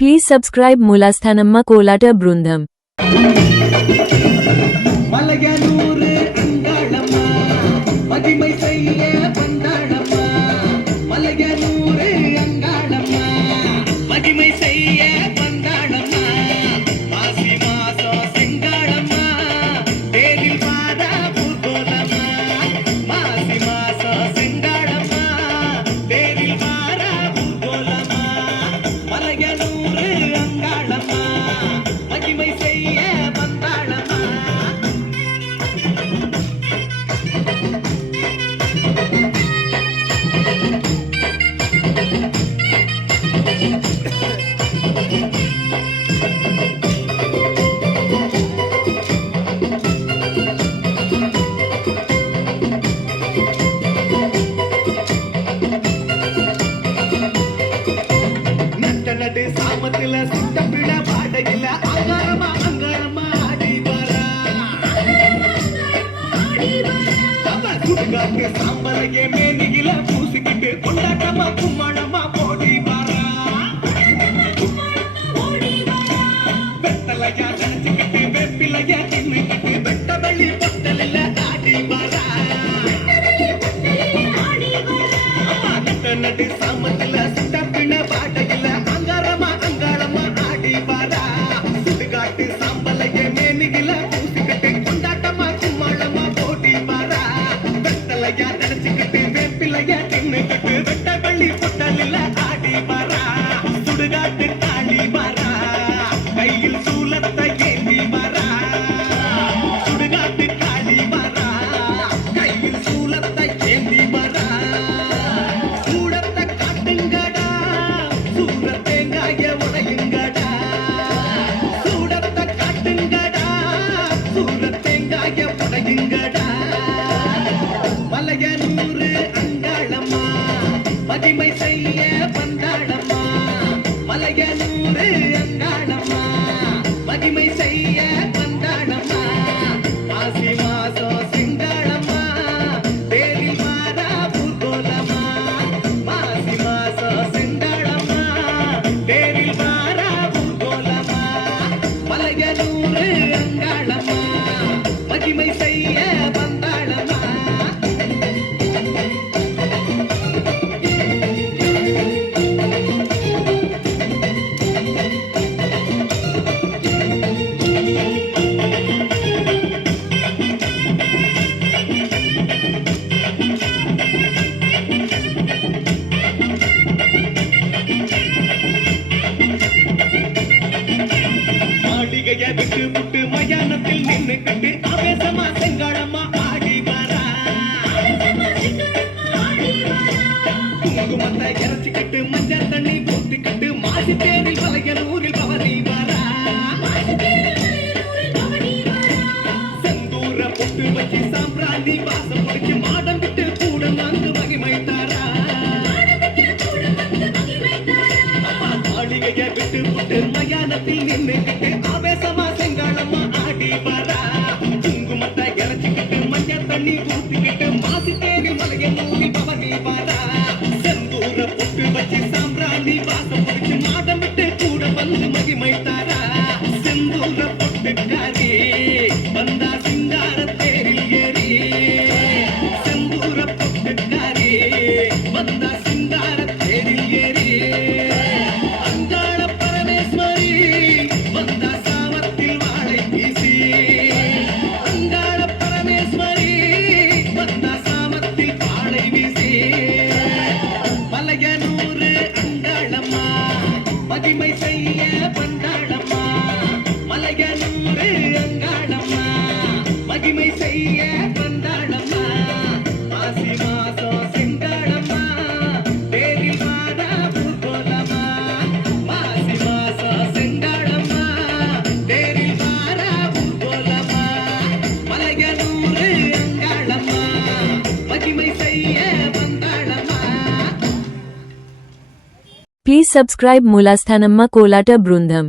Please subscribe Mulasthanamma Kolata Brundam. Malayanur Angalamma மகிமை செய்ய வந்தாளம்மா மலையனூரு அங்காளம்மா மகிமை செய்ய வந்தாளம்மா மாசி மாசம் செங்காளம்மா தேனில் பாதா பூர்கோலம்மா மாசி மாசம் செங்காளம்மா தேனில் பாதா பூர்கோலம்மா மலையனூரு அங்காளம்மா மகிமை செய்ய வந்தாளம்மா நடு சாமத்துல சுட்டப்பிட பாடையில அங்காரமா ஆடி வரா சுடுகாட்டு சாம்பலையே மேனியில பூசிக்கிட்டு கொண்டாட்டமா கும்மாளமா போடி வரா வெத்தலையா நினைச்சுக்கிட்டு வெப்பிலைய தின்னுக்கிட்டு வெட்ட வெள்ளி பொட்டலில் ஆடி வரா நடு சாமத்துல சுட்டப்பிட பாடையில அங்காளமா ஆடி வரா சுடுகாட்டு சாம்பலையே மேனியில பூசிக்கிட்டு கொண்டாட்டமா கும்மாளமா போடி வரா வெத்தலையா நினைச்சுக்கிட்டு வேப்பிலைய தின்னுக்கிட்டு வெட்ட வெள்ளி பொட்டலில் ஆடி வரா சுடுகாட்டு காளி வரா கையில் சூலத்தை ஏந்தி வரா சுடுகாட்டு காளி வரா கையில் சூலத்தை ஏந்தி வரா சூடத்தை காட்டுங்கடா சூட தேங்காய உடையுங்கடா சூடத்தை காட்டுங்கடா சூட தேங்காய உடையுங்கடா மலையனூரு அங்காளம்மா மகிமை செய்ய வந்தாளம்மா மலையனூரு அங்காளம்மா மகிமை செய்ய வந்தாளம்மா மாசி மாசம் சிங்காளம்மா தேரில் மாறா பூர்கோலம்மா மாசி மாசம் சிங்காளம்மா தேரில் மாறா பூர்கோலம்மா மலையனூரு அங்காளம்மா மகிமை செய்ய வந்தாளம்மா மாளிகைய விட்டு புட்டு மயானத்தில் நின்னுக்கிட்டு ஆவேசமா செங்காளம்மா ஆடி வரா குங்குமத்தை இறைச்சிக்கிட்டு மஞ்சள் தண்ணி ஊத்திக்கிட்டு மாசி தேனில் மலையனூரில் பவனி வரா செந்தூர பொட்டு வச்சு சாம்பிராணி வாசம் பிடிச்சு மாடம் விட்டு கூட நான்கு மகிமை தாரா மாளிகைய விட்டு புட்டு மயானத்தில் நின்னுக்கிட்டு ஆவேசமா செங்காளம்மா ஆடி வரா குங்குமத்தை இறைச்சிக்கிட்டு மஞ்சள் தண்ணி ஊத்திக்கிட்டு மாசி தேனில் மலையனூரில் பவனி வரா செந்தூர பொட்டு வச்சு சாம்பிராணி வாசம் பிடிச்சு மாடம் விட்டு கூட வந்து மகிமை தாரா செந்தூர பொட்டுக்காரி வந்தா சிங்கார தேரில் ஏறி செந்தூர பொட்டுக்காரி வந்தா சிங்கார தேரில் ஏறி அங்காள பரமேஸ்வரி வந்தா சாமத்தில் வாழை வீசி அங்காள பரமேஸ்வரி வந்தா சாமத்தில் வாழை வீசி மலையனூரு அங்காளம்மா மகிமை செய்ய வந்தாளம்மா மலையனூரு அங்காளம்மா மகிமை செய்ய வந்தாளம்மா மாசி மாசம் செங்காளம்மா தேரில் மாதா பூர்கோலம்மா மாசி மாசம் செங்காளம்மா தேரில் மாதா பூர்கோலம்மா மலையனூரு அங்காளம்மா மகிமை செய்ய வந்தாளம்மா. Please subscribe Mulasthanamma Kolata Brundam.